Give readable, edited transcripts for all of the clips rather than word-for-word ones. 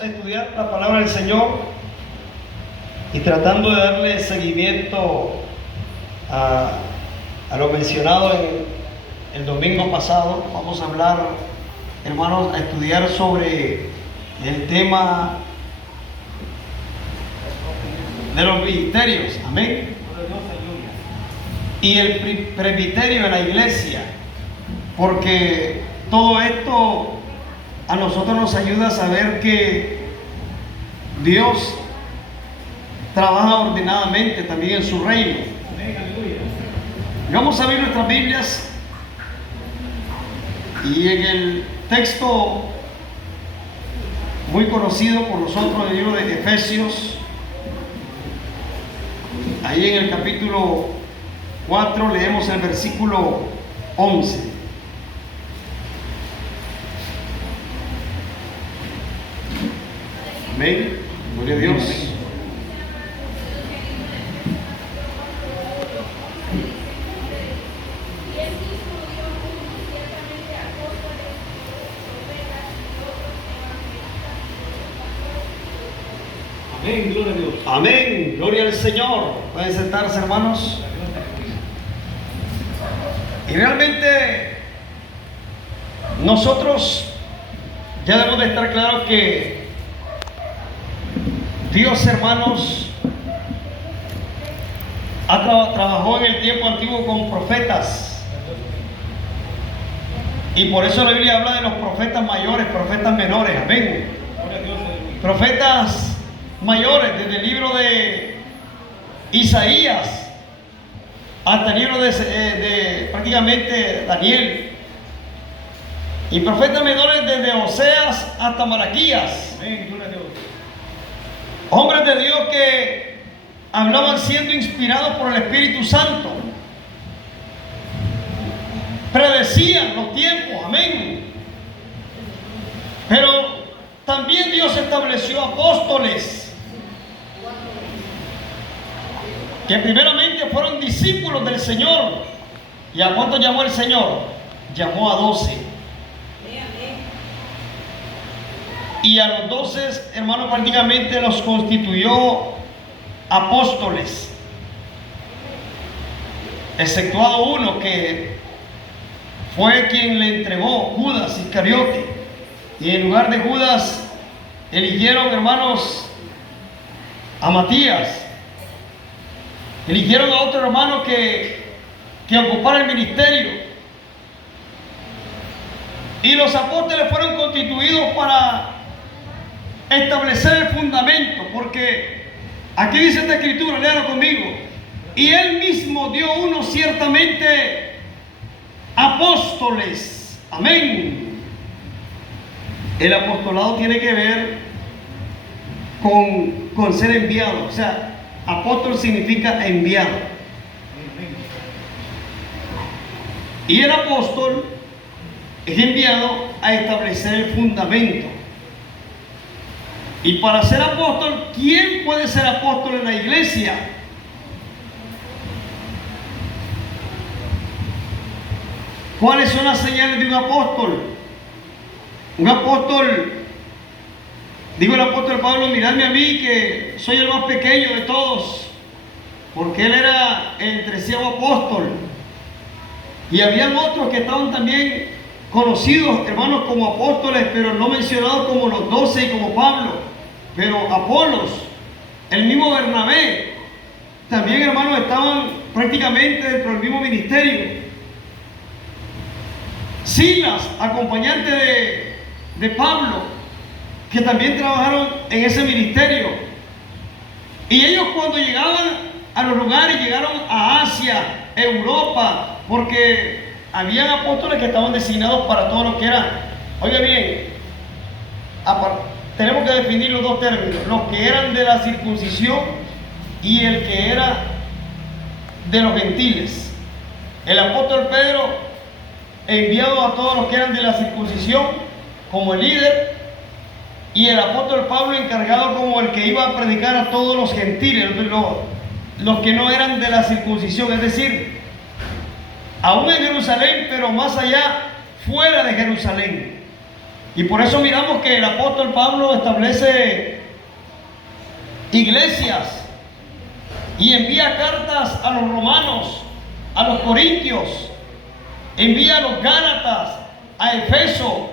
a estudiar la palabra del Señor y tratando de darle seguimiento a lo mencionado en el domingo pasado. Vamos a hablar, hermanos, a estudiar sobre el tema de los ministerios, amén, y el presbiterio en la iglesia, porque todo esto a nosotros nos ayuda a saber que Dios trabaja ordenadamente también en su reino. Vamos a abrir nuestras Biblias y en el texto muy conocido por nosotros, el libro de Efesios, ahí en el capítulo 4 leemos el versículo 11. Amén, gloria a Dios. Amén, gloria a Dios. Amén, gloria al Señor. Pueden sentarse, hermanos. Y realmente nosotros ya debemos de estar claros que Dios, hermanos, trabajó en el tiempo antiguo con profetas, y por eso la Biblia habla de los profetas mayores, profetas menores, amén. Profetas mayores, desde el libro de Isaías hasta el libro de prácticamente Daniel, y profetas menores desde Oseas hasta Malaquías. Amén, gloria a Dios. Hombres de Dios que hablaban siendo inspirados por el Espíritu Santo, predecían los tiempos, amén. Pero también Dios estableció apóstoles que primeramente fueron discípulos del Señor. ¿Y a cuántos llamó el Señor? Llamó a 12. Y a los 12, hermanos, prácticamente los constituyó apóstoles, exceptuado uno que fue quien le entregó, Judas Iscariote. Y en lugar de Judas eligieron, hermanos, a Matías. Eligieron a otro hermano que ocupara el ministerio. Y los apóstoles fueron constituidos para establecer el fundamento, porque aquí dice esta escritura, léalo conmigo: y él mismo dio unos ciertamente apóstoles, amén. El apostolado tiene que ver con ser enviado, o sea, apóstol significa enviado. Y el apóstol es enviado a establecer el fundamento. Y para ser apóstol, ¿quién puede ser apóstol en la iglesia? ¿Cuáles son las señales de un apóstol? Un apóstol, digo el apóstol Pablo: miradme a mí que soy el más pequeño de todos, porque él era el 13º apóstol. Y habían otros que estaban también conocidos, hermanos, como apóstoles, pero no mencionados como los 12 y como Pablo. Pero Apolos, el mismo Bernabé, también, hermanos, estaban prácticamente dentro del mismo ministerio. Silas, acompañante de Pablo, que también trabajaron en ese ministerio. Y ellos, cuando llegaban a los lugares, llegaron a Asia, Europa, porque habían apóstoles que estaban designados para todo lo que era. Oiga bien, tenemos que definir los dos términos: los que eran de la circuncisión y el que era de los gentiles. El apóstol Pedro, enviado a todos los que eran de la circuncisión como el líder, y el apóstol Pablo, encargado como el que iba a predicar a todos los gentiles, los que no eran de la circuncisión, es decir, aún en Jerusalén, pero más allá, fuera de Jerusalén. Y por eso miramos que el apóstol Pablo establece iglesias y envía cartas a los romanos, a los corintios, envía a los gálatas, a Efeso,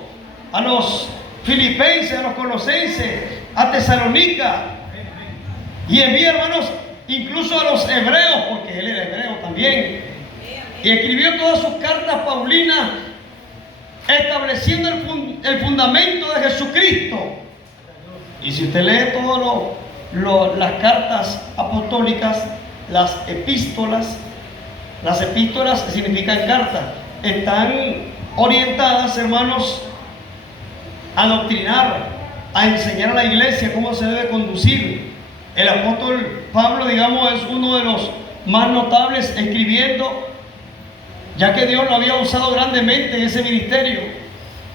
a los filipenses, a los colosenses, a Tesalónica, y envía, hermanos, incluso a los hebreos, porque él era hebreo también, y escribió todas sus cartas paulinas estableciendo el fundamento de Jesucristo. Y si usted lee todas las cartas apostólicas, las epístolas significan cartas, están orientadas, hermanos, a doctrinar, a enseñar a la iglesia cómo se debe conducir. El apóstol Pablo, digamos, es uno de los más notables escribiendo, ya que Dios lo había usado grandemente en ese ministerio.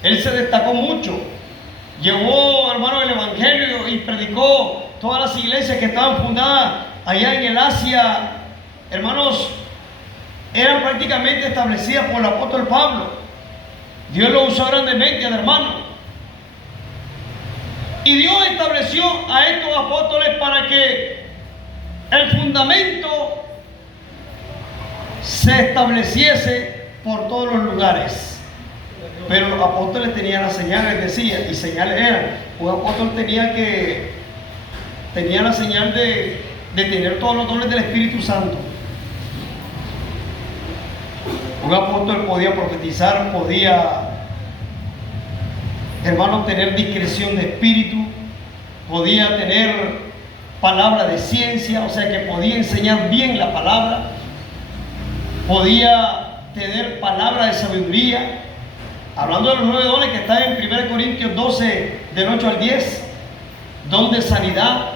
Él se destacó mucho, llevó, hermano, el evangelio y predicó todas las iglesias que estaban fundadas allá en el Asia, hermanos, eran prácticamente establecidas por el apóstol Pablo. Dios lo usó grandemente, hermano. Y Dios estableció a estos apóstoles para que el fundamento se estableciese por todos los lugares. Pero los apóstoles tenían las señales, decía, y señales eran. Un apóstol tenía la señal de tener todos los dones del Espíritu Santo. Un apóstol podía profetizar, podía, hermano, tener discreción de espíritu, podía tener palabra de ciencia, o sea que podía enseñar bien la palabra, podía tener palabra de sabiduría. Hablando de los 9 dones que están en 1 Corintios 12, del 8 al 10, don de sanidad,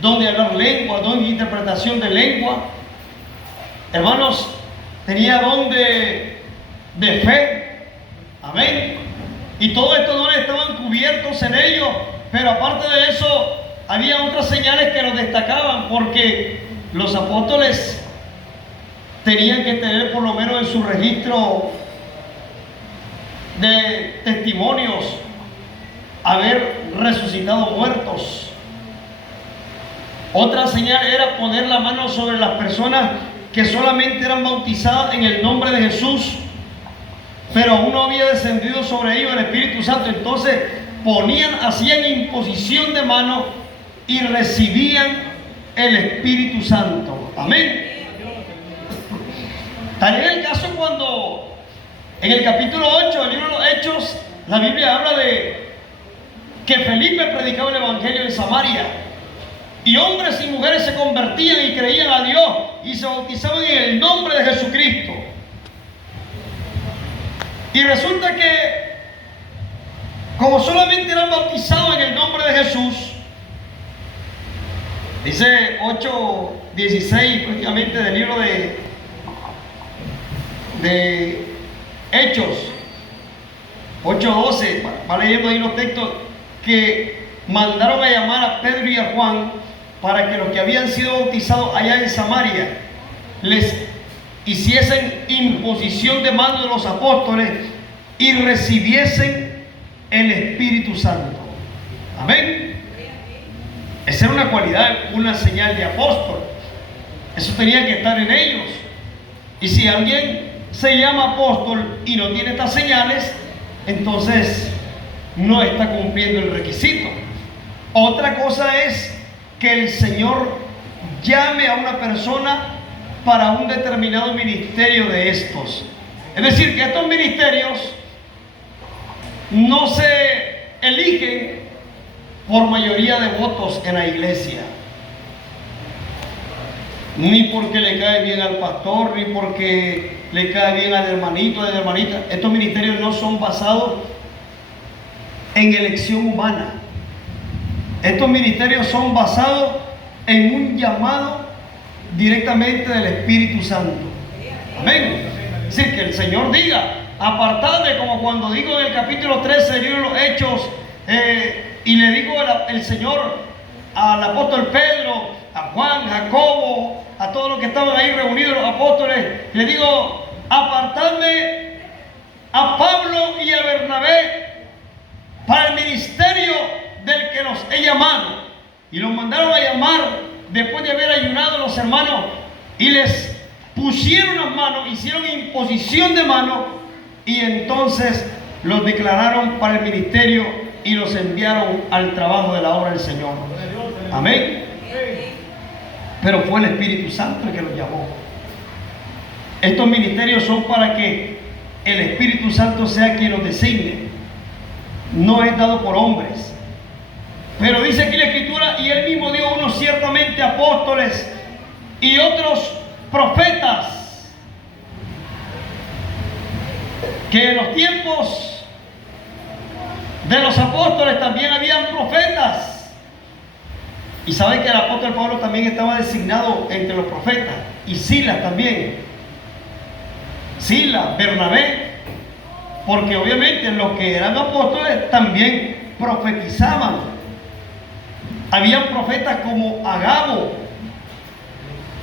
don de hablar lengua, don de interpretación de lengua. Hermanos, tenía don de fe, amén. Y todos estos dones estaban cubiertos en ellos, pero aparte de eso, había otras señales que los destacaban, porque los apóstoles tenían que tener por lo menos en su registro de testimonios haber resucitado muertos. Otra señal era poner la mano sobre las personas que solamente eran bautizadas en el nombre de Jesús, pero aún no había descendido sobre ellos el Espíritu Santo. Entonces hacían imposición de mano y recibían el Espíritu Santo. Amén. Tal es el caso cuando en el capítulo 8 del libro de los Hechos, la Biblia habla de que Felipe predicaba el evangelio en Samaria, y hombres y mujeres se convertían y creían a Dios y se bautizaban en el nombre de Jesucristo. Y resulta que, como solamente eran bautizados en el nombre de Jesús, dice 8:16 prácticamente del libro de Hechos, 8:12, va leyendo ahí los textos, que mandaron a llamar a Pedro y a Juan para que los que habían sido bautizados allá en Samaria les hiciesen imposición de mano de los apóstoles y recibiesen el Espíritu Santo. Amén. Esa era una cualidad, una señal de apóstol. Eso tenía que estar en ellos. Y si alguien se llama apóstol y no tiene estas señales, entonces no está cumpliendo el requisito. Otra cosa es que el Señor llame a una persona para un determinado ministerio de estos. Es decir, que estos ministerios no se eligen por mayoría de votos en la iglesia, ni porque le cae bien al pastor, ni porque le cae bien al hermanito, a la hermanita. Estos ministerios no son basados en elección humana. Estos ministerios son basados en un llamado directamente del Espíritu Santo. Amén. Es decir, que el Señor diga, apartadme, como cuando digo en el capítulo 13 del libro de los Hechos, y le digo el Señor al apóstol Pedro, a Juan, Jacobo, a todos los que estaban ahí reunidos, los apóstoles, le digo, apartadme a Pablo y a Bernabé para el ministerio del que los he llamado. Y los mandaron a llamar después de haber ayunado los hermanos y les pusieron las manos, hicieron imposición de manos y entonces los declararon para el ministerio y los enviaron al trabajo de la obra del Señor. Amén. Pero fue el Espíritu Santo el que los llamó. Estos ministerios son para que el Espíritu Santo sea quien los designe. No es dado por hombres. Pero dice aquí la Escritura, y Él mismo dio unos ciertamente apóstoles y otros profetas, que en los tiempos de los apóstoles también habían profetas. Y saben que el apóstol Pablo también estaba designado entre los profetas, y Silas también, Silas, Bernabé, porque obviamente los que eran apóstoles también profetizaban. Habían profetas como Agabo,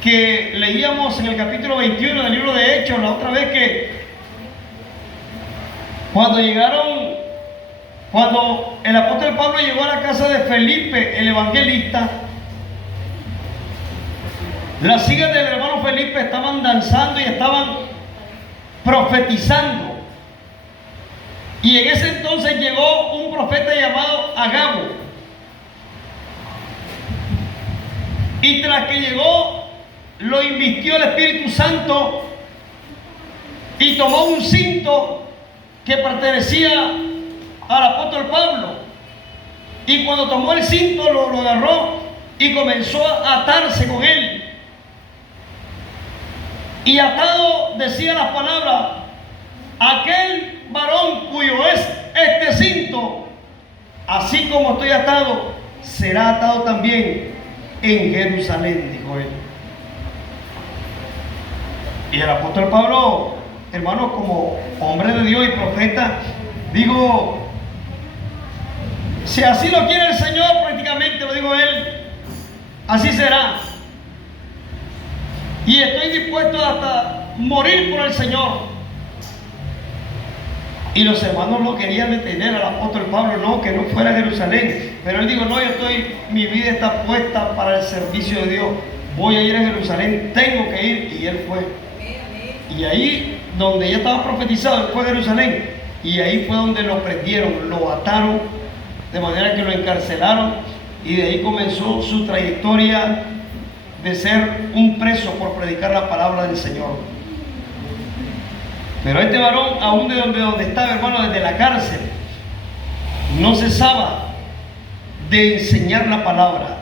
que leíamos en el capítulo 21 del libro de Hechos la otra vez, que cuando el apóstol Pablo llegó a la casa de Felipe el evangelista, las hijas del hermano Felipe estaban danzando y estaban profetizando. Y en ese entonces llegó un profeta llamado Agabo. Y tras que llegó, lo invistió el Espíritu Santo y tomó un cinto que pertenecía al apóstol Pablo. Y cuando tomó el cinto lo agarró y comenzó a atarse con él. Y atado decía las palabras: aquel varón cuyo es este cinto, así como estoy atado, será atado también en Jerusalén, dijo él. Y el apóstol Pablo, hermano, como hombre de Dios y profeta, digo, si así lo quiere el Señor, prácticamente lo digo él, así será. Y estoy dispuesto hasta morir por el Señor. Y los hermanos lo querían detener al apóstol Pablo, no, que no fuera a Jerusalén. Pero él dijo, no, mi vida está puesta para el servicio de Dios. Voy a ir a Jerusalén, tengo que ir. Y él fue. Y ahí donde ya estaba profetizado, él fue a Jerusalén. Y ahí fue donde lo prendieron, lo ataron, de manera que lo encarcelaron. Y de ahí comenzó su trayectoria de ser un preso por predicar la palabra del Señor. Pero este varón, aún de donde estaba, hermano, desde la cárcel, no cesaba de enseñar la palabra.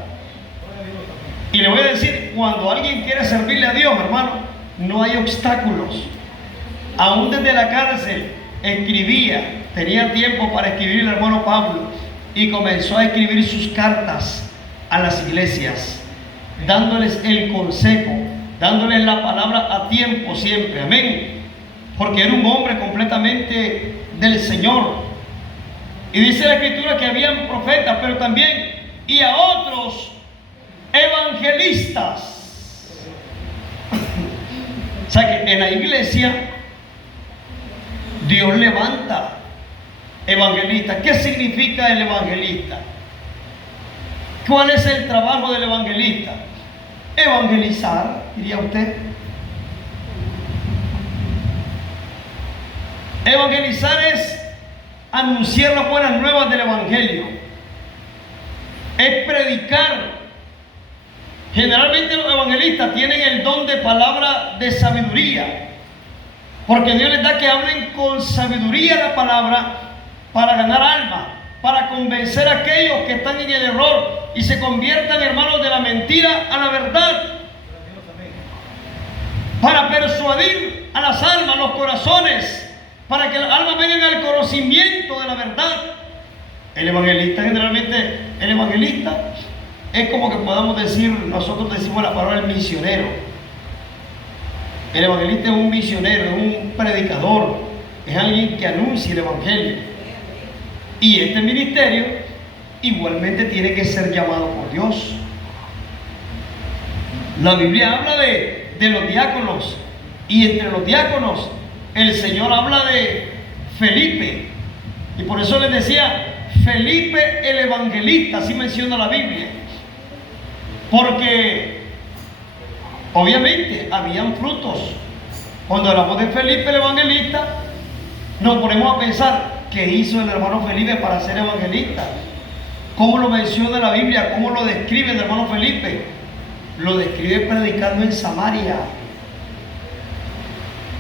Y le voy a decir, cuando alguien quiere servirle a Dios, hermano, no hay obstáculos. Aún desde la cárcel escribía, tenía tiempo para escribir el hermano Pablo, y comenzó a escribir sus cartas a las iglesias, dándoles el consejo, dándoles la palabra a tiempo siempre. Amén. Porque era un hombre completamente del Señor. Y dice la Escritura que habían profetas, pero también y a otros evangelistas. O sea que en la iglesia Dios levanta evangelistas. ¿Qué significa el evangelista? ¿Cuál es el trabajo del evangelista? Evangelizar, diría usted. Evangelizar es anunciar las buenas nuevas del Evangelio. Es predicar. Generalmente los evangelistas tienen el don de palabra de sabiduría, porque Dios les da que hablen con sabiduría la palabra para ganar alma, para convencer a aquellos que están en el error y se conviertan, hermanos, de la mentira a la verdad, para persuadir a las almas, los corazones, para que las almas vengan al conocimiento de la verdad. El evangelista, generalmente, el evangelista es como que podamos decir, nosotros decimos la palabra el misionero. El evangelista es un misionero, es un predicador, es alguien que anuncia el evangelio. Y este ministerio igualmente tiene que ser llamado por Dios. La Biblia habla de los diáconos, y entre los diáconos el Señor habla de Felipe, y por eso les decía Felipe el evangelista, así menciona la Biblia. Porque obviamente habían frutos. Cuando hablamos de Felipe el evangelista, nos ponemos a pensar qué hizo el hermano Felipe para ser evangelista. ¿Cómo lo menciona la Biblia? ¿Cómo lo describe el hermano Felipe? Lo describe predicando en Samaria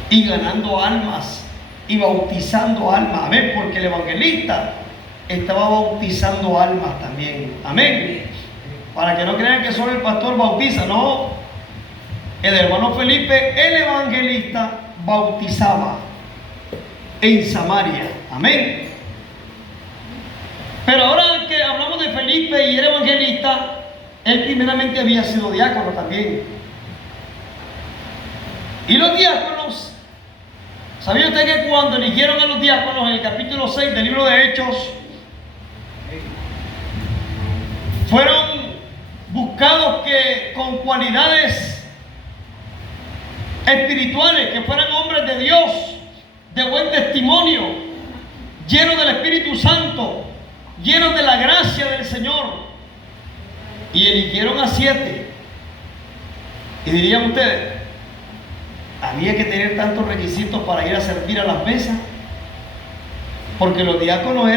y ganando almas y bautizando almas. Amén, porque el evangelista estaba bautizando almas también. Amén. Para que no crean que solo el pastor bautiza, no. El hermano Felipe, el evangelista, bautizaba en Samaria. Amén. Pero ahora que hablamos de Felipe y el evangelista, él primeramente había sido diácono también. Y los diáconos, ¿sabía usted que cuando eligieron a los diáconos en el capítulo 6 del libro de Hechos, fueron buscados que con cualidades espirituales, que fueran hombres de Dios, de buen testimonio, llenos del Espíritu Santo, llenos de la gracia del Señor? Y eligieron a 7. Y dirían ustedes, ¿había que tener tantos requisitos para ir a servir a las mesas? Porque los diáconos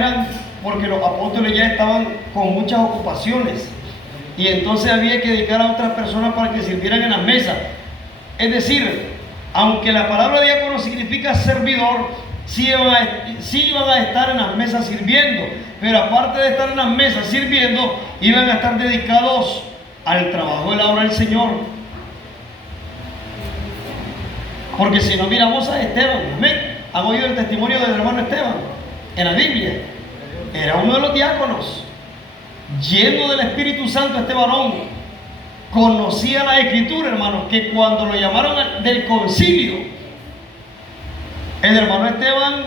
porque los apóstoles ya estaban con muchas ocupaciones. Y entonces había que dedicar a otras personas para que sirvieran en las mesas. Es decir, aunque la palabra diácono significa servidor, sí iban a estar en las mesas sirviendo. Pero aparte de estar en las mesas sirviendo, iban a estar dedicados al trabajo de la obra del Señor. Porque si no miramos a Esteban, ¿amén? ¿Han oído el testimonio del hermano Esteban en la Biblia? Era uno de los diáconos, lleno del Espíritu Santo. Este varón conocía la Escritura, hermanos, que cuando lo llamaron del concilio, el hermano Esteban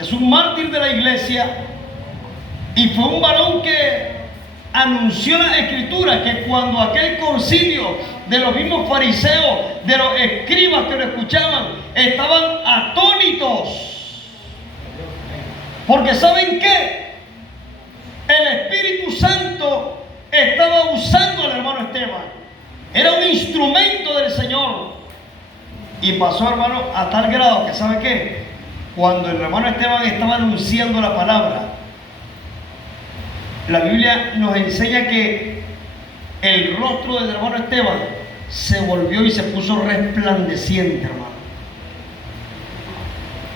es un mártir de la iglesia y fue un varón que anunció la Escritura, que cuando aquel concilio de los mismos fariseos, de los escribas que lo escuchaban, estaban atónitos. Porque ¿saben qué? El Espíritu Santo estaba usando al hermano Esteban. Era un instrumento del Señor. Y pasó, hermano, a tal grado que ¿sabe qué? Cuando el hermano Esteban estaba anunciando la palabra, la Biblia nos enseña que el rostro del hermano Esteban se volvió y se puso resplandeciente, hermano.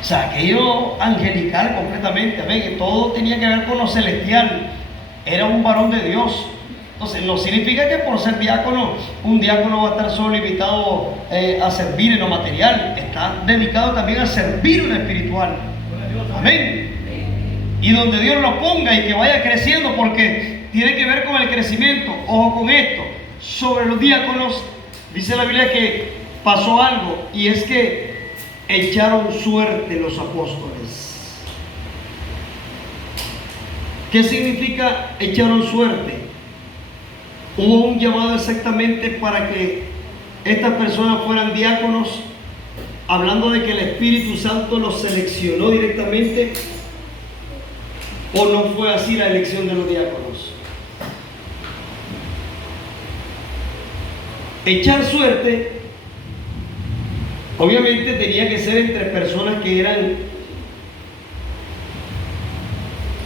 O sea, aquello angelical completamente, amén, que todo tenía que ver con lo celestial. Era un varón de Dios. Entonces, no significa que por ser diácono, un diácono va a estar solo limitado a servir en lo material. Está dedicado también a servir en lo espiritual. Amén. Y donde Dios lo ponga y que vaya creciendo, porque tiene que ver con el crecimiento. Ojo con esto. Sobre los diáconos, dice la Biblia que pasó algo, y es que echaron suerte los apóstoles. ¿Qué significa echaron suerte? Hubo un llamado exactamente para que estas personas fueran diáconos, hablando de que el Espíritu Santo los seleccionó directamente, o no fue así la elección de los diáconos. Echar suerte, obviamente tenía que ser entre personas que eran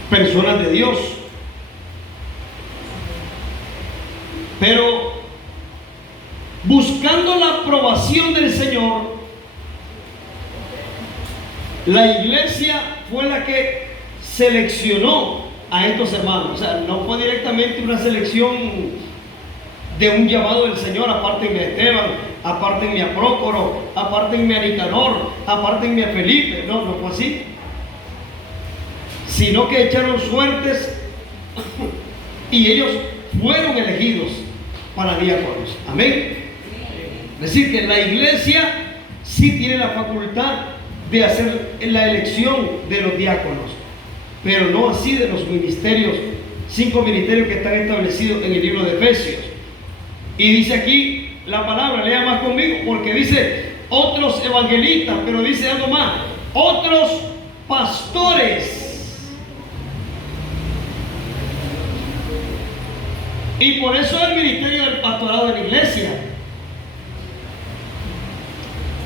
personas de Dios. Pero buscando la aprobación del Señor, la iglesia fue la que seleccionó a estos hermanos. O sea, no fue directamente una selección de un llamado del Señor: apártenme a Esteban, apártenme a Prócoro, apártenme a Nicanor, apártenme a Felipe. No, no fue así. Sino que echaron suertes y ellos fueron elegidos para diáconos. Amén. Es decir, que la iglesia sí tiene la facultad de hacer la elección de los diáconos, pero no así de los ministerios, 5 ministerios que están establecidos en el libro de Efesios. Y dice aquí la palabra, lea más conmigo, porque dice otros evangelistas, pero dice algo más: otros pastores Y por eso el ministerio del pastorado de la iglesia.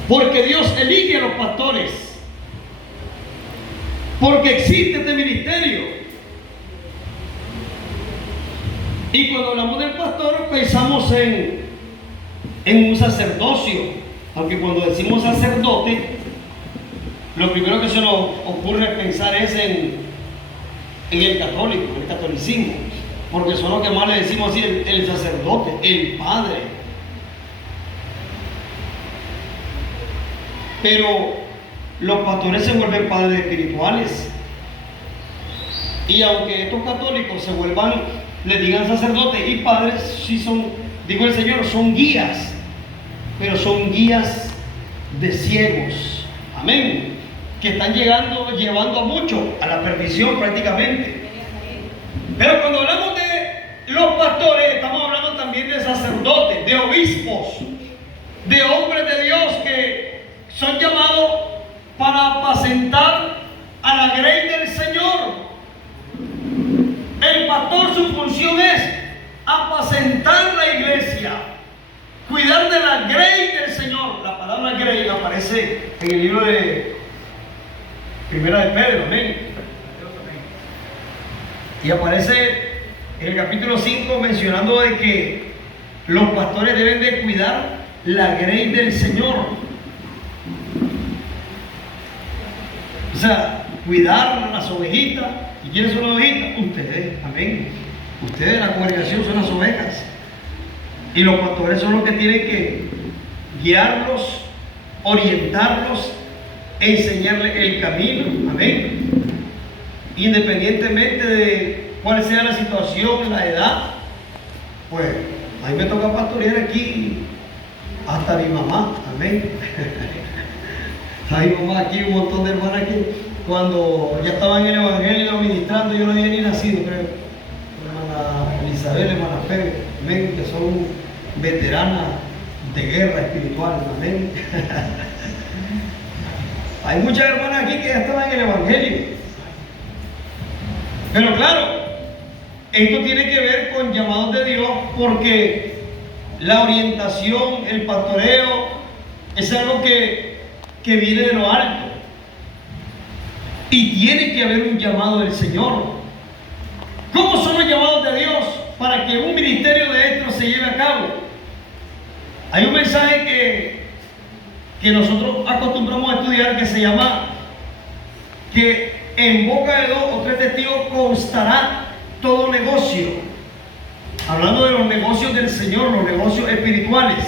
Porque Dios elige a los pastores. Porque existe este ministerio. Y cuando hablamos del pastor, pensamos en un sacerdocio. Aunque cuando decimos sacerdote, lo primero que se nos ocurre pensar es en el católico, el catolicismo. Porque son los que más le decimos así, el sacerdote, el padre. Pero los pastores se vuelven padres espirituales. Y aunque estos católicos se vuelvan, le digan sacerdotes y padres, sí son, digo el Señor, son guías. Pero son guías de ciegos. Amén. Que están llevando a muchos a la perdición prácticamente. Pero cuando hablamos de los pastores, estamos hablando también de sacerdotes, de obispos, de hombres de Dios que son llamados para apacentar a la grey del Señor. El pastor, su función es apacentar la iglesia, cuidar de la grey del Señor. La palabra grey aparece en el libro de Primera de Pedro, amén. Y aparece en el capítulo 5 mencionando de que los pastores deben de cuidar la grey del Señor. O sea, cuidar las ovejitas. ¿Y quiénes son las ovejitas? Ustedes, amén. Ustedes, la congregación, son las ovejas. Y los pastores son los que tienen que guiarlos, orientarlos, enseñarles el camino, amén. Independientemente de cuál sea la situación, la edad, pues a mí me toca pastorear aquí hasta mi mamá, amén. A mi mamá aquí, un montón de hermanas que cuando ya estaban en el evangelio ministrando, yo no había ni nacido, creo. Hermana Isabel, hermana Febe, amén, que son veteranas de guerra espiritual, amén. Hay muchas hermanas aquí que ya estaban en el evangelio. Pero claro, esto tiene que ver con llamados de Dios, porque la orientación, el pastoreo, es algo que viene de lo alto. Y tiene que haber un llamado del Señor. ¿Cómo son los llamados de Dios para que un ministerio de estos se lleve a cabo? Hay un mensaje que nosotros acostumbramos a estudiar que se llama que en boca de 2 o 3 testigos constará todo negocio. Hablando de los negocios del Señor, los negocios espirituales.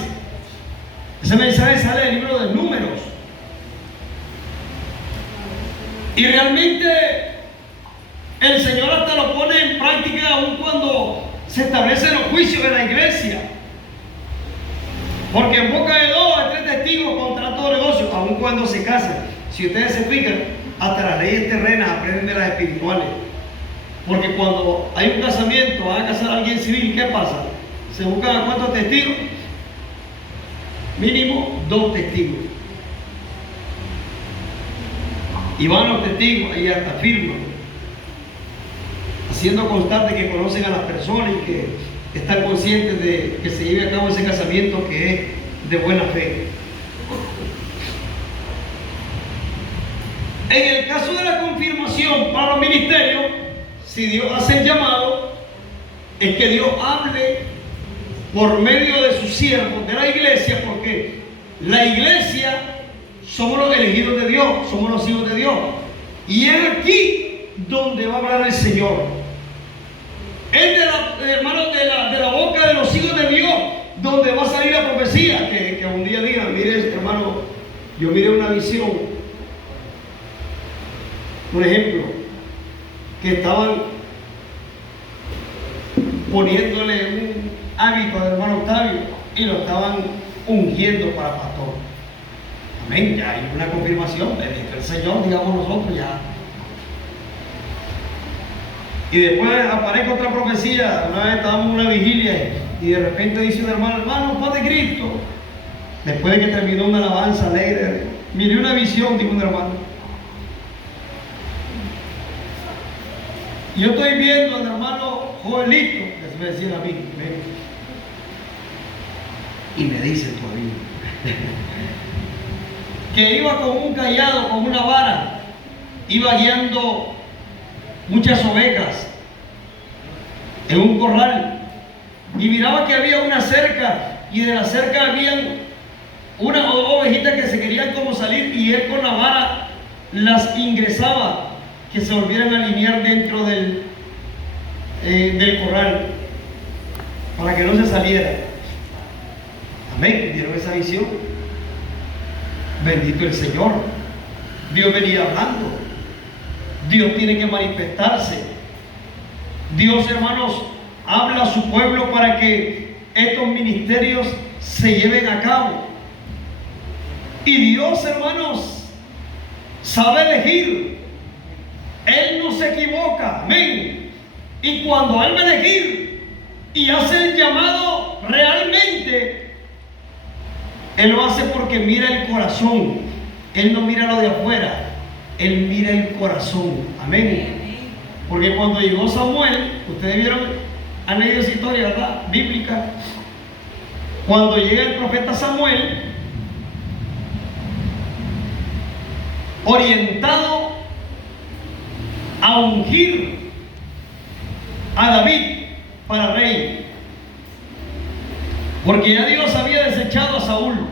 Ese mensaje sale del libro de Números. Y realmente el Señor hasta lo pone en práctica aún cuando se establecen los juicios en la iglesia. Porque en boca de 2 o 3 testigos contra todo negocio, aún cuando se casan. Si ustedes se fijan, hasta las leyes terrenas aprenden de las espirituales. Porque cuando hay un casamiento, van a casar a alguien civil, ¿qué pasa? Se buscan a cuántos testigos. Mínimo 2 testigos. Y van los testigos y hasta firman, haciendo constante que conocen a las personas y que están conscientes de que se lleve a cabo ese casamiento que es de buena fe. En el caso de la confirmación para los ministerios, si Dios hace el llamado, es que Dios hable por medio de sus siervos de la iglesia, porque la iglesia somos los elegidos de Dios, somos los hijos de Dios. Y es aquí donde va a hablar el Señor. Es de la boca de los hijos de Dios donde va a salir la profecía. Que un día digan, mire hermano, yo miré una visión. Por ejemplo, que estaban poniéndole un hábito al hermano Octavio y lo estaban ungiendo para pastor. Amén, ya hay una confirmación, bendito el Señor, digamos nosotros ya. Y después aparece otra profecía. Una vez estábamos en una vigilia y de repente dice un hermano, paz de Cristo. Después de que terminó una alabanza alegre, miré una visión, dijo un hermano. Yo estoy viendo al hermano Joelito, les voy a decir a mí, ven. Y me dice todavía que iba con un cayado, con una vara, iba guiando muchas ovejas en un corral y miraba que había una cerca y de la cerca habían unas ovejitas que se querían como salir y él con la vara las ingresaba que se volvieran a alinear dentro del corral para que no se saliera. Amén. ¿Vieron esa visión? Bendito el Señor. Dios venía hablando. Dios tiene que manifestarse. Dios, hermanos, habla a su pueblo para que estos ministerios se lleven a cabo. Y Dios, hermanos, sabe elegir. Él no se equivoca. Amén. Y cuando Él va a elegir y hace el llamado realmente, Él lo hace porque mira el corazón. Él no mira lo de afuera, Él mira el corazón. Amén. Porque cuando llegó Samuel, ustedes vieron, han leído esa historia, ¿verdad? Bíblica. Cuando llega el profeta Samuel, orientado a ungir a David para rey, porque ya Dios había desechado a Saúl.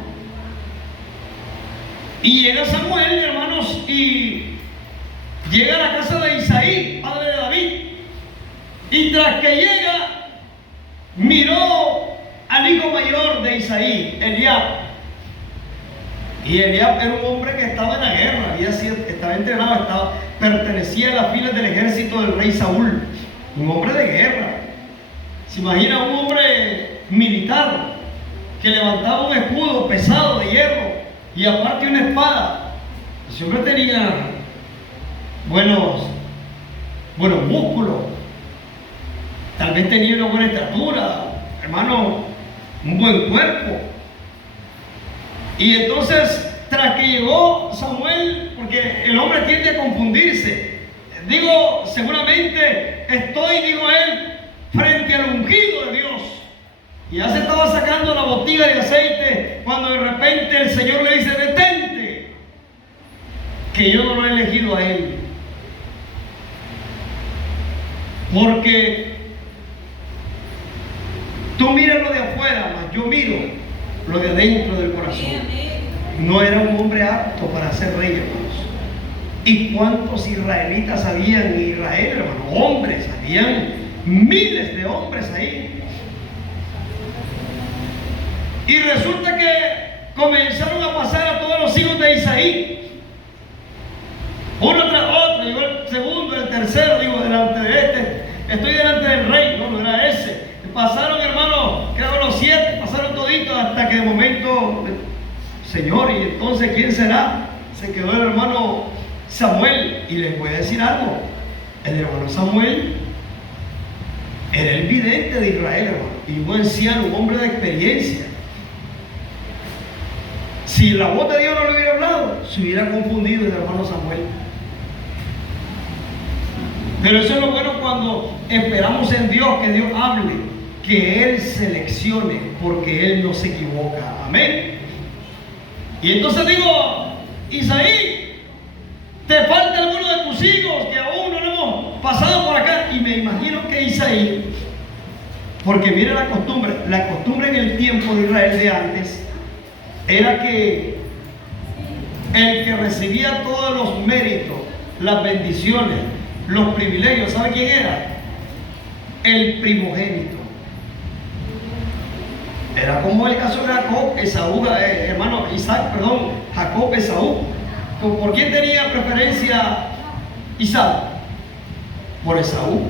Y llega Samuel, hermanos, y llega a la casa de Isaí, padre de David, y tras que llega, miró al hijo mayor de Isaí, Eliab. Y Eliab era un hombre que estaba en la guerra, estaba entrenado, pertenecía a las filas del ejército del rey Saúl, un hombre de guerra. Se imagina un hombre militar que levantaba un escudo pesado de hierro y aparte una espada. Ese hombre tenía buenos músculos, tal vez tenía una buena estatura, hermano, un buen cuerpo. Y entonces, tras que llegó Samuel, porque el hombre tiende a confundirse, digo, seguramente estoy, digo él, frente al ungido de Dios. Y ya se estaba sacando la botella de aceite cuando de repente el Señor le dice: detente, que yo no lo he elegido a él. Porque tú miras lo de afuera, mas yo miro lo de adentro del corazón. No era un hombre apto para ser rey, hermanos. ¿Y cuántos israelitas habían en Israel, hermanos? Hombres, habían miles de hombres ahí. Y resulta que comenzaron a pasar a todos los hijos de Isaí, uno tras otro. Llegó el segundo, el tercero, digo, delante de este, estoy delante del rey. No era ese. Pasaron, hermano, creo los 7, pasaron toditos hasta que de momento, Señor, ¿y entonces quién será? Se quedó el hermano Samuel. Y les voy a decir algo: el hermano Samuel era el vidente de Israel, hermano, y un anciano, un hombre de experiencia. Si la voz de Dios no le hubiera hablado, se hubiera confundido el hermano Samuel. Pero eso es lo bueno cuando esperamos en Dios, que Dios hable, que Él seleccione, porque Él no se equivoca. Amén. Y entonces digo: Isaí, te falta alguno de tus hijos que aún no hemos pasado por acá. Y me imagino que Isaí, porque mire la costumbre en el tiempo de Israel de antes era que el que recibía todos los méritos, las bendiciones, los privilegios, ¿sabe quién era? El primogénito. Era como el caso de Jacob, Esaú, Jacob, Esaú. ¿Por quién tenía preferencia Isaac? Por Esaú,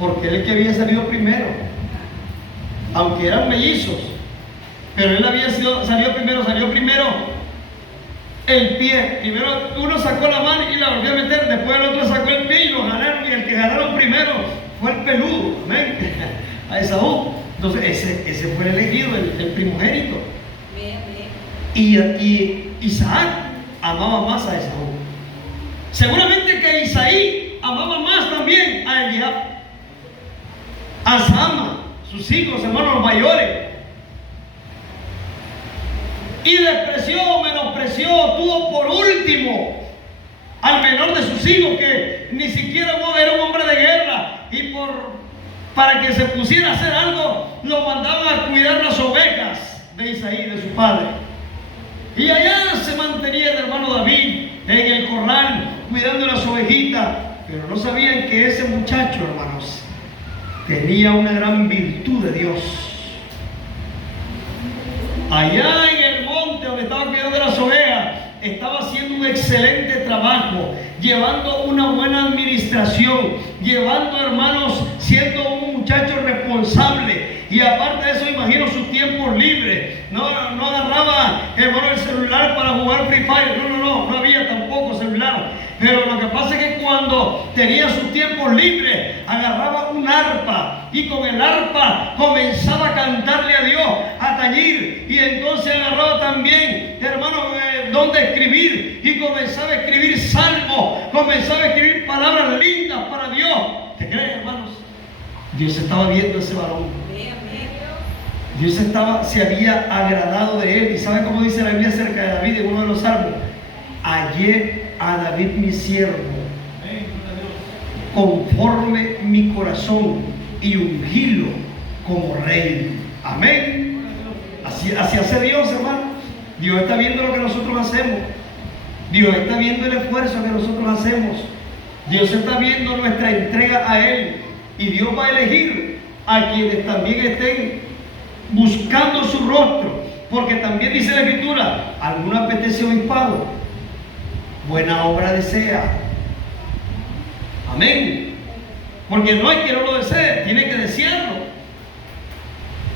porque él es el que había salido primero, aunque eran mellizos, pero él salió primero el pie. Primero uno sacó la mano y la volvió a meter, después el otro sacó el pie y lo jalaron, y el que jalaron primero fue el peludo, amén, a Esaú. Entonces ese fue el elegido, el primogénito. Y Isaac amaba más a Esaú. Seguramente que Isaí amaba más también a Eliab. a Sama, sus hijos, hermanos mayores. Y despreció, menospreció, tuvo por último al menor de sus hijos, que ni siquiera era un hombre de guerra, y para que se pusiera a hacer algo, lo mandaban a cuidar las ovejas de Isaí, de su padre. Y allá se mantenía el hermano David en el corral, cuidando las ovejitas, pero no sabían que ese muchacho, hermanos, tenía una gran virtud de Dios. Allá en el monte donde estaba cuidando las ovejas, estaba haciendo un excelente trabajo, llevando una buena administración, llevando, hermanos, siendo un muchacho responsable. Y aparte de eso, imagino sus tiempos libres. No agarraba, hermano, el celular para jugar Free Fire. No había tampoco celular. Pero lo que pasa es que cuando tenía sus tiempos libres, agarraba un arpa y con el arpa comenzaba a cantarle a Dios, a tañir. Y entonces agarraba también, hermano, donde escribir, y comenzaba a escribir salmos, comenzaba a escribir palabras lindas para Dios. ¿Te creen, hermanos? Dios estaba viendo a ese varón. Dios se había agradado de él. ¿Y sabe cómo dice la Biblia acerca de David en uno de los salmos? Hallé a David mi siervo, conforme mi corazón, y ungílo como rey. Amén. Así hace Dios, hermano. Dios está viendo lo que nosotros hacemos. Dios está viendo el esfuerzo que nosotros hacemos. Dios está viendo nuestra entrega a Él. Y Dios va a elegir a quienes también estén buscando su rostro. Porque también dice la Escritura: alguno apetece obispado, buena obra desea. Amén. Porque no hay quien no lo desee, tiene que desearlo.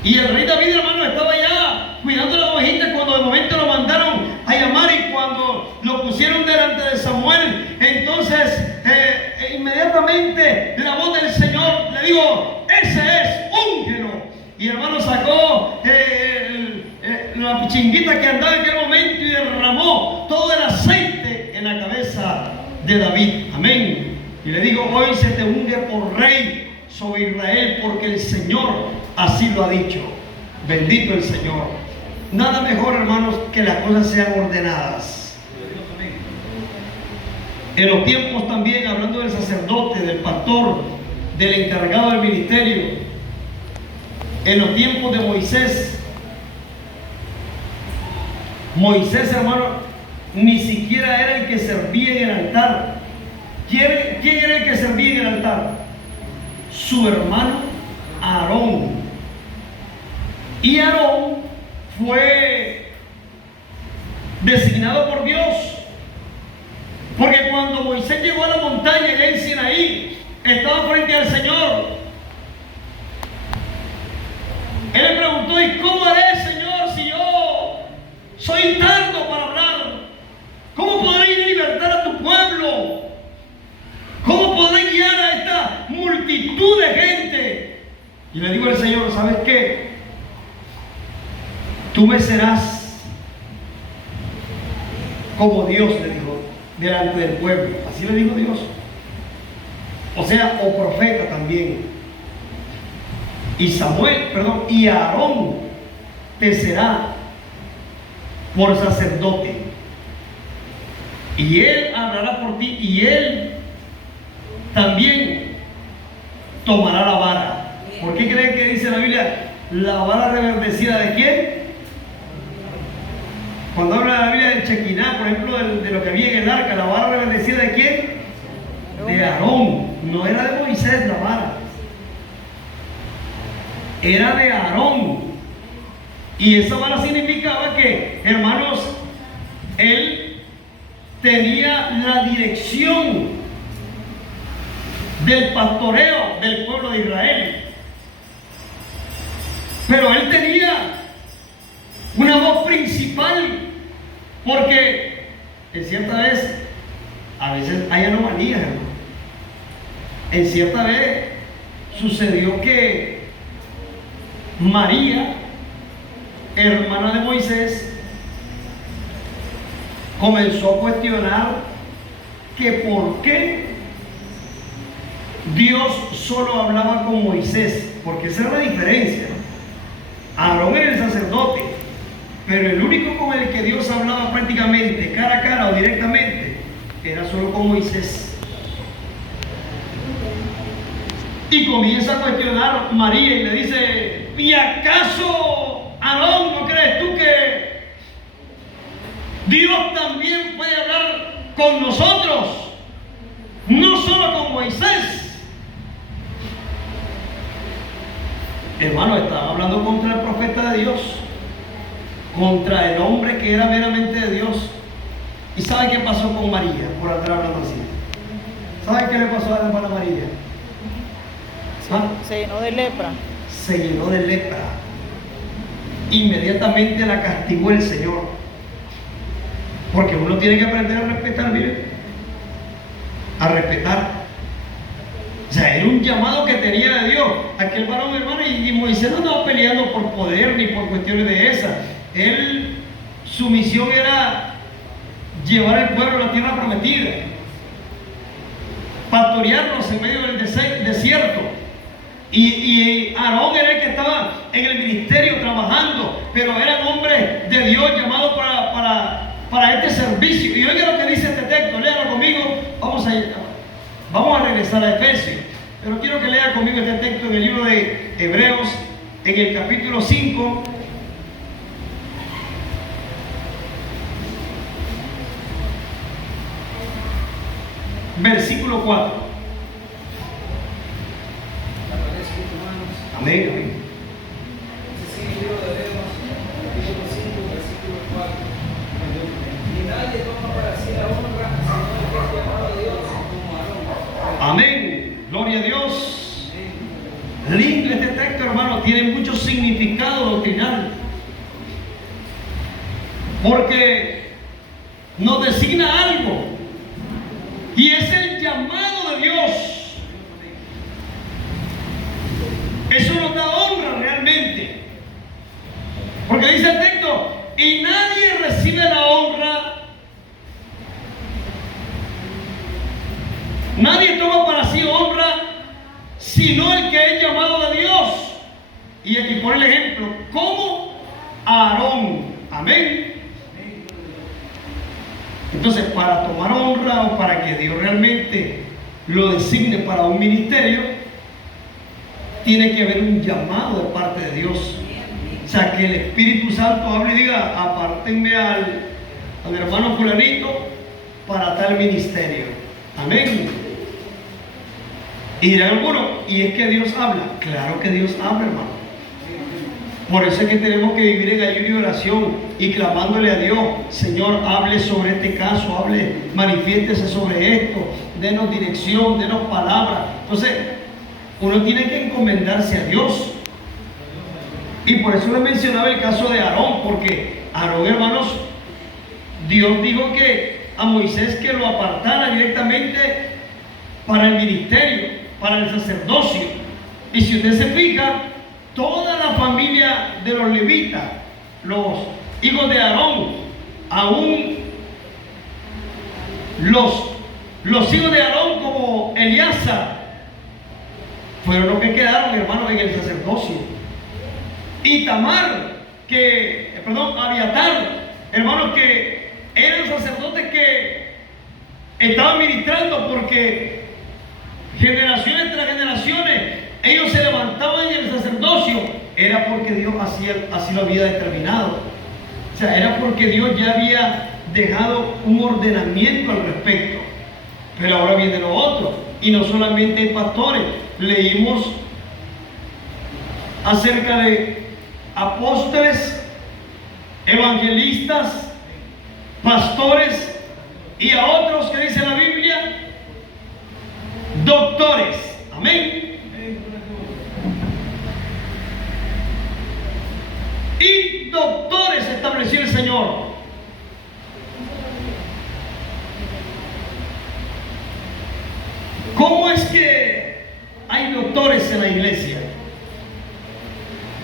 Y el rey David, hermano, estaba ya cuidando las ovejitas cuando de momento lo mandaron a llamar, y cuando lo pusieron delante de Samuel, entonces inmediatamente la voz del Señor le dijo: ese es, úngelo. Y hermano, sacó la chinguita que andaba en aquel momento y derramó todo el aceite en la cabeza de David. Amén. Y le digo: hoy se te unge por rey sobre Israel, porque el Señor así lo ha dicho. Bendito el Señor. Nada mejor, hermanos, que las cosas sean ordenadas. En los tiempos también, hablando del sacerdote, del pastor, del encargado del ministerio, en los tiempos de Moisés, hermano, ni siquiera era el que servía en el altar. ¿Quién era el que servía en el altar? Su hermano Aarón. Y Aarón fue designado por Dios, porque cuando Moisés llegó a la montaña allá en Sinaí, estaba frente al Señor. Él le preguntó: ¿y cómo haré, Señor, si yo soy tardo para hablar? ¿Cómo podré ir a libertar a tu pueblo? ¿Cómo podré guiar a esta multitud de gente? Y le digo al Señor: ¿sabes qué? Tú me serás como Dios, le dijo, delante del pueblo. Así le dijo Dios. O sea, o profeta también. Y Aarón te será por sacerdote. Y él hablará por ti, y él también tomará la vara. ¿Por qué creen que dice la Biblia la vara reverdecida de quién? Cuando habla la Biblia del Chequiná, por ejemplo, de lo que había en el arca, la vara reverdecida de quién? De Aarón. No era de Moisés la vara, era de Aarón. Y esa vara significaba que, hermanos, él tenía la dirección del pastoreo del pueblo de Israel. Pero él tenía una voz principal, porque en cierta vez, a veces hay anomalías, hermano. En cierta vez sucedió que María, hermana de Moisés, comenzó a cuestionar que por qué Dios solo hablaba con Moisés porque esa es la diferencia. Aarón era el sacerdote, pero el único con el que Dios hablaba prácticamente cara a cara o directamente era solo con Moisés. Y comienza a cuestionar María y le dice: ¿y acaso, Aarón, no crees tú que Dios también puede hablar con nosotros, no solo con Moisés? Hermano, estaba hablando contra el profeta de Dios, contra el hombre que era meramente de Dios. ¿Y sabe qué pasó con María por estar hablando así? ¿Sabe qué le pasó a la hermana María? ¿Ah? Se llenó de lepra. Se llenó de lepra. Inmediatamente la castigó el Señor. Porque uno tiene que aprender a respetar, mire. A respetar. O sea, era un llamado que tenía de Dios. Aquel varón, hermano, y Moisés no andaba peleando por poder ni por cuestiones de esas. Su misión era llevar al pueblo a la tierra prometida, pastorearlos en medio del desierto. Y Aarón era el que estaba en el ministerio trabajando, pero eran hombres de Dios llamados para este servicio. Y oiga lo que dice este texto, léalo conmigo. Vamos a regresar a Efesios, pero quiero que lea conmigo este texto en el libro de Hebreos, en el capítulo 5. Versículo 4. Amén, amén. Ese es el libro de Hebreos, capítulo 5, versículo 4. Y nadie toma para sí la honra, sino el que es llamado a Dios como Aarón. Amén. Gloria a Dios. Lindo este texto, hermano. Tiene mucho significado doctrinal. Porque nos designa algo. Y es el llamado de Dios. Eso nos da honra realmente. Porque dice el texto: y nadie recibe la honra, nadie toma para sí honra, sino el que es llamado de Dios. Y aquí pone el ejemplo, como Aarón. Amén. Entonces, para tomar honra o para que Dios realmente lo designe para un ministerio, tiene que haber un llamado de parte de Dios. O sea, que el Espíritu Santo hable y diga: apártenme al hermano fulanito para tal ministerio. Amén. Y dirán algunos: ¿y es que Dios habla? Claro que Dios habla, hermano. Por eso es que tenemos que vivir en ayuno y oración y clamándole a Dios: Señor, hable sobre este caso, hable, manifiéstese sobre esto, denos dirección, denos palabra. Entonces, uno tiene que encomendarse a Dios. Y por eso le mencionaba el caso de Aarón, porque Aarón, hermanos, Dios dijo que a Moisés que lo apartara directamente para el ministerio, para el sacerdocio. Y si usted se fija, toda la familia de los levitas, los hijos de Aarón, aún los hijos de Aarón como Eleazar, fueron los que quedaron, hermanos, en el sacerdocio. Y Abiatar, hermanos, que eran sacerdotes que estaban ministrando, porque generaciones tras generaciones ellos se levantaban en el sacerdocio. Era porque Dios así lo había determinado. O sea, era porque Dios ya había dejado un ordenamiento al respecto. Pero ahora viene lo otro. Y no solamente pastores. Leímos acerca de apóstoles, evangelistas, pastores, y a otros que dice la Biblia, doctores. Amén. Y doctores estableció el Señor. ¿Cómo es que hay doctores en la iglesia?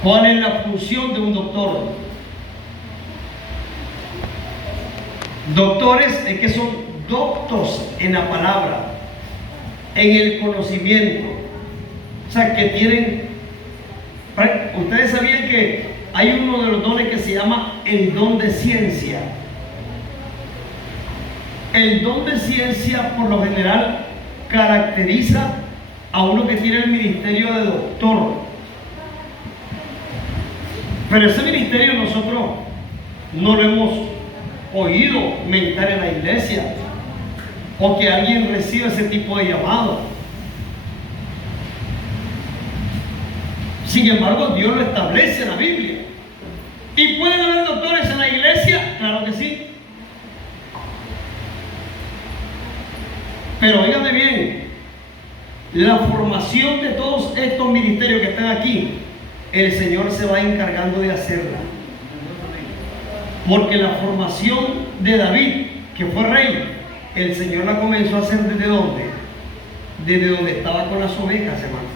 ¿Cuál es la función de un doctor? Doctores es que son doctos en la palabra, en el conocimiento. O sea, que tienen ustedes sabían que hay uno de los dones que se llama el don de ciencia. El don de ciencia por lo general caracteriza a uno que tiene el ministerio de doctor. Pero ese ministerio nosotros no lo hemos oído mentar en la iglesia, o que alguien reciba ese tipo de llamado. Sin embargo, Dios lo establece en la Biblia. ¿Y pueden haber doctores en la iglesia? Claro que sí. Pero óigame bien, la formación de todos estos ministerios que están aquí, el Señor se va encargando de hacerla. Porque la formación de David, que fue rey, el Señor la comenzó a hacer ¿desde dónde? Desde donde estaba con las ovejas, hermano.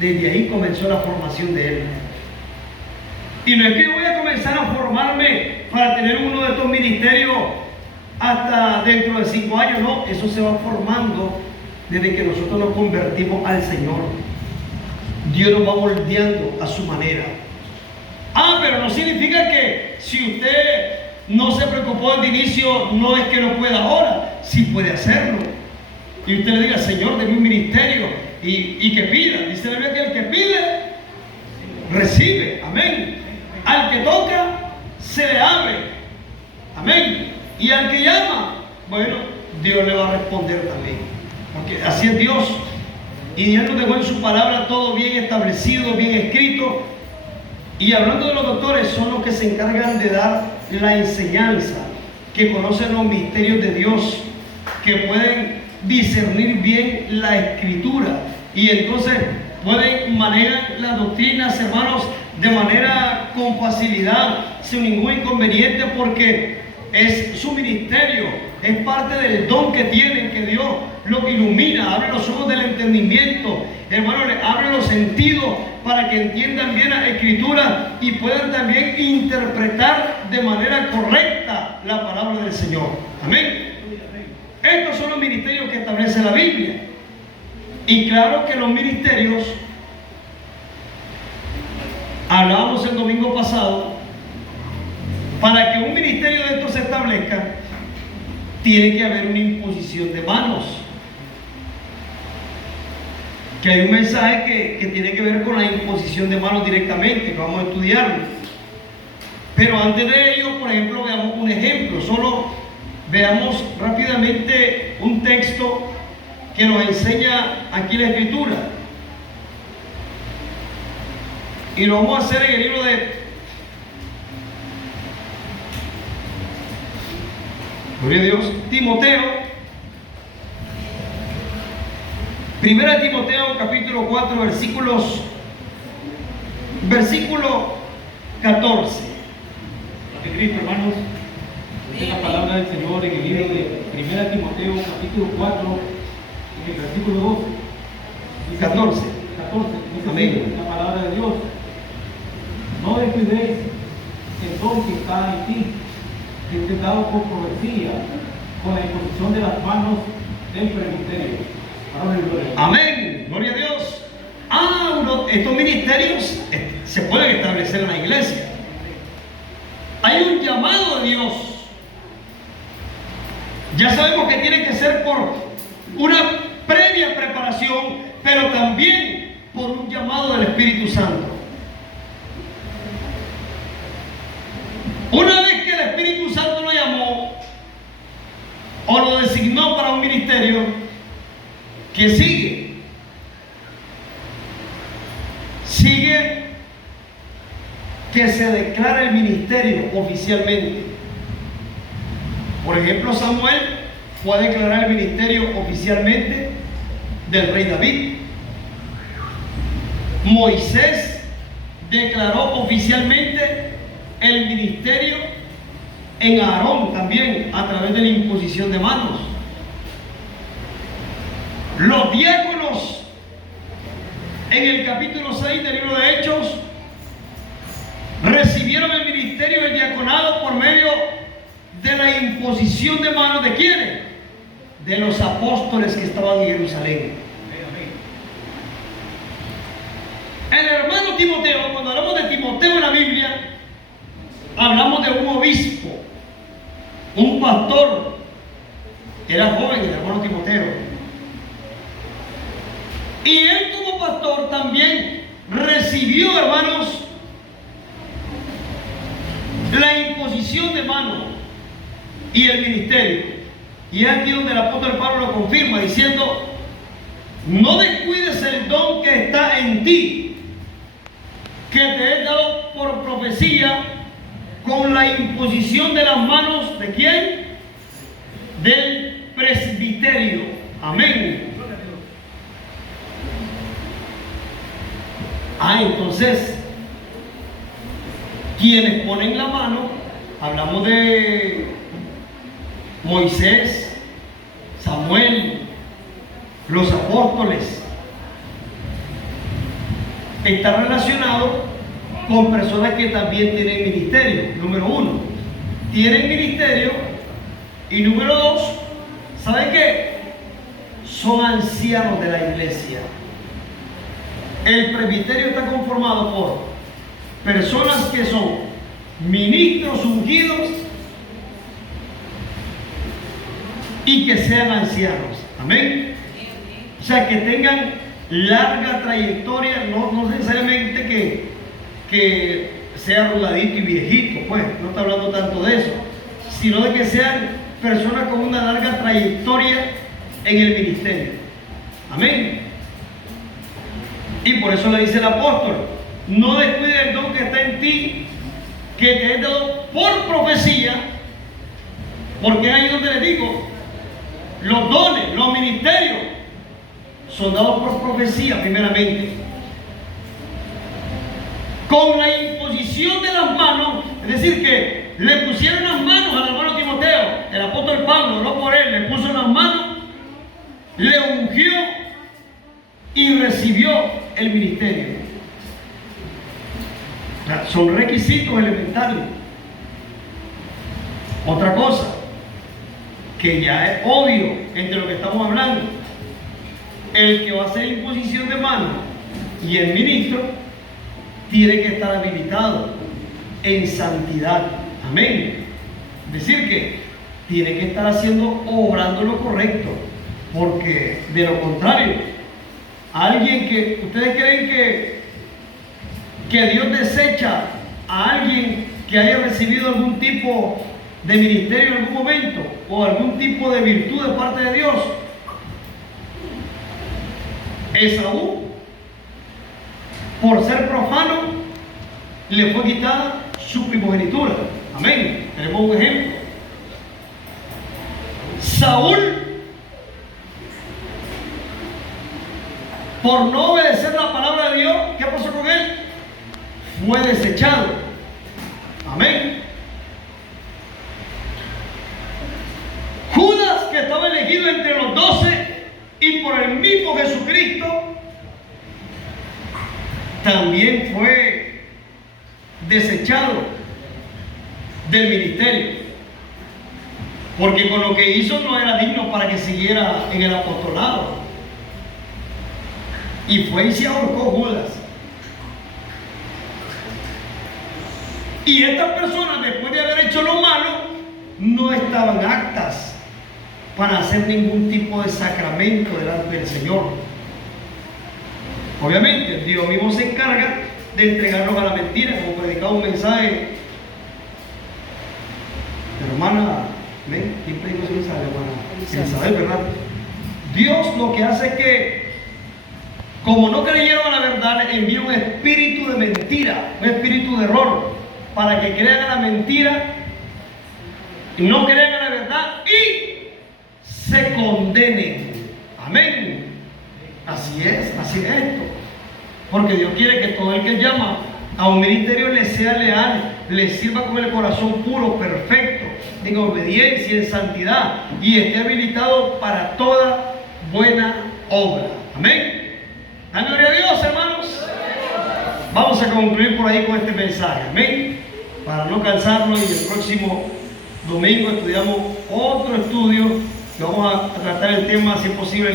Desde ahí comenzó la formación de él. Y no es que voy a comenzar a formarme para tener uno de estos ministerios hasta dentro de 5 años, no. Eso se va formando desde que nosotros nos convertimos al Señor. Dios nos va moldeando a su manera. Pero no significa que si usted no se preocupó desde inicio, no es que no pueda ahora. Sí puede hacerlo. Y usted le diga, Señor, deme un ministerio y que pida. Dice la Biblia que el que pide, recibe. Amén. Al que toca, se le abre. Amén. Y al que llama, bueno, Dios le va a responder también. Porque así es Dios. Y Dios nos dejó en su palabra todo bien establecido, bien escrito. Y hablando de los doctores, son los que se encargan de dar la enseñanza, que conocen los misterios de Dios, que pueden discernir bien la escritura y entonces pueden manejar las doctrinas, hermanos, de manera con facilidad, sin ningún inconveniente, porque es su ministerio, es parte del don que tienen, que Dios lo ilumina, abre los ojos del entendimiento, hermanos, le abre los sentidos para que entiendan bien la escritura y puedan también interpretar de manera correcta la palabra del Señor. Amén. Estos son los ministerios que establece la Biblia. Y claro que los ministerios, hablábamos el domingo pasado, para que un ministerio de estos se establezca, tiene que haber una imposición de manos. Que hay un mensaje que tiene que ver con la imposición de manos directamente, que vamos a estudiarlo. Pero antes de ello, por ejemplo, veamos un ejemplo. Solo veamos rápidamente un texto que nos enseña aquí la Escritura. Y lo vamos a hacer en el libro de Gloria a Dios, Timoteo. Primera de Timoteo, capítulo 4, versículo 14. De Cristo, hermanos, es la palabra del Señor en el libro de Primera Timoteo, capítulo 4, en el versículo 12. Dice 14. Dice Amén. La palabra de Dios. No descuidéis el don que está en ti, que te he dado por profecía, con la imposición de las manos del presbiterio. Amén, gloria a Dios. Estos ministerios se pueden establecer en la iglesia. Hay un llamado de Dios. Ya sabemos que tiene que ser por una previa preparación, pero también por un llamado del Espíritu Santo. Una vez que el Espíritu Santo lo llamó o lo designó para un ministerio, que sigue que se declara el ministerio oficialmente. Por ejemplo, Samuel fue a declarar el ministerio oficialmente del rey David. Moisés declaró oficialmente el ministerio en Aarón también, a través de la imposición de manos. Los diáconos, en el capítulo 6 del libro de Hechos, recibieron el ministerio del diaconado por medio de la imposición de manos de ¿quiénes? De los apóstoles que estaban en Jerusalén. El hermano hermano Timoteo, cuando hablamos de Timoteo en la Biblia, hablamos de un obispo, un pastor. Era joven el hermano Timoteo. Y él como pastor también recibió, hermanos, la imposición de mano y el ministerio. Y es aquí donde el apóstol Pablo lo confirma, diciendo: no descuides el don que está en ti, que te he dado por profecía, con la imposición de las manos ¿de quién? Del presbiterio. Amén. Entonces, quienes ponen la mano, hablamos de Moisés, Samuel, los apóstoles. Está relacionado con personas que también tienen ministerio. Número uno, tienen ministerio. Y número dos, ¿saben qué? Son ancianos de la iglesia. El presbiterio está conformado por personas que son ministros ungidos y que sean ancianos. Amén. O sea, que tengan larga trayectoria, no necesariamente que sea arrugadito y viejito, pues, no está hablando tanto de eso, sino de que sean personas con una larga trayectoria en el ministerio. Amén. Y por eso le dice el apóstol: no descuides el don que está en ti, que te he dado por profecía, porque ahí donde le digo, los dones, los ministerios, son dados por profecía primeramente, con la imposición de las manos. Es decir, que le pusieron las manos al hermano Timoteo. El apóstol Pablo, no por él, le puso las manos, le ungió y recibió el ministerio. O sea, son requisitos elementarios. Otra cosa que ya es obvio entre lo que estamos hablando: el que va a hacer imposición de mano y el ministro tiene que estar habilitado en santidad. Amén. Es decir, que tiene que estar obrando lo correcto, porque de lo contrario, alguien que ustedes creen que Dios desecha a alguien que haya recibido algún tipo de ministerio en algún momento o algún tipo de virtud de parte de Dios. Esaú, por ser profano, le fue quitada su primogenitura. Amén. Tenemos un ejemplo. Saúl, por no obedecer la palabra de Dios, ¿qué pasó con él? Fue desechado. Amén. Judas, que estaba elegido entre los 12 y por el mismo Jesucristo, también fue desechado del ministerio, porque con lo que hizo no era digno para que siguiera en el apostolado, y fue y se ahorcó Judas. Y estas personas, después de haber hecho lo malo, no estaban aptas para hacer ningún tipo de sacramento delante del Señor. Obviamente Dios mismo se encarga de entregarlos a la mentira, como predicaba un mensaje de hermana, ¿quién predicó ese mensaje, hermana? Isabel, ¿verdad? Dios lo que hace es que, como no creyeron a la verdad, envía un espíritu de mentira, un espíritu de error, para que crean a la mentira, no crean a la verdad y se condenen. Amén. Así es esto. Porque Dios quiere que todo el que llama a un ministerio le sea leal, le sirva con el corazón puro, perfecto, en obediencia, en santidad, y esté habilitado para toda buena obra. Amén. ¡Dale gloria a Dios, hermanos! Vamos a concluir por ahí con este mensaje. Amén. Para no cansarnos, y el próximo domingo estudiamos otro estudio que vamos a tratar el tema, si es posible,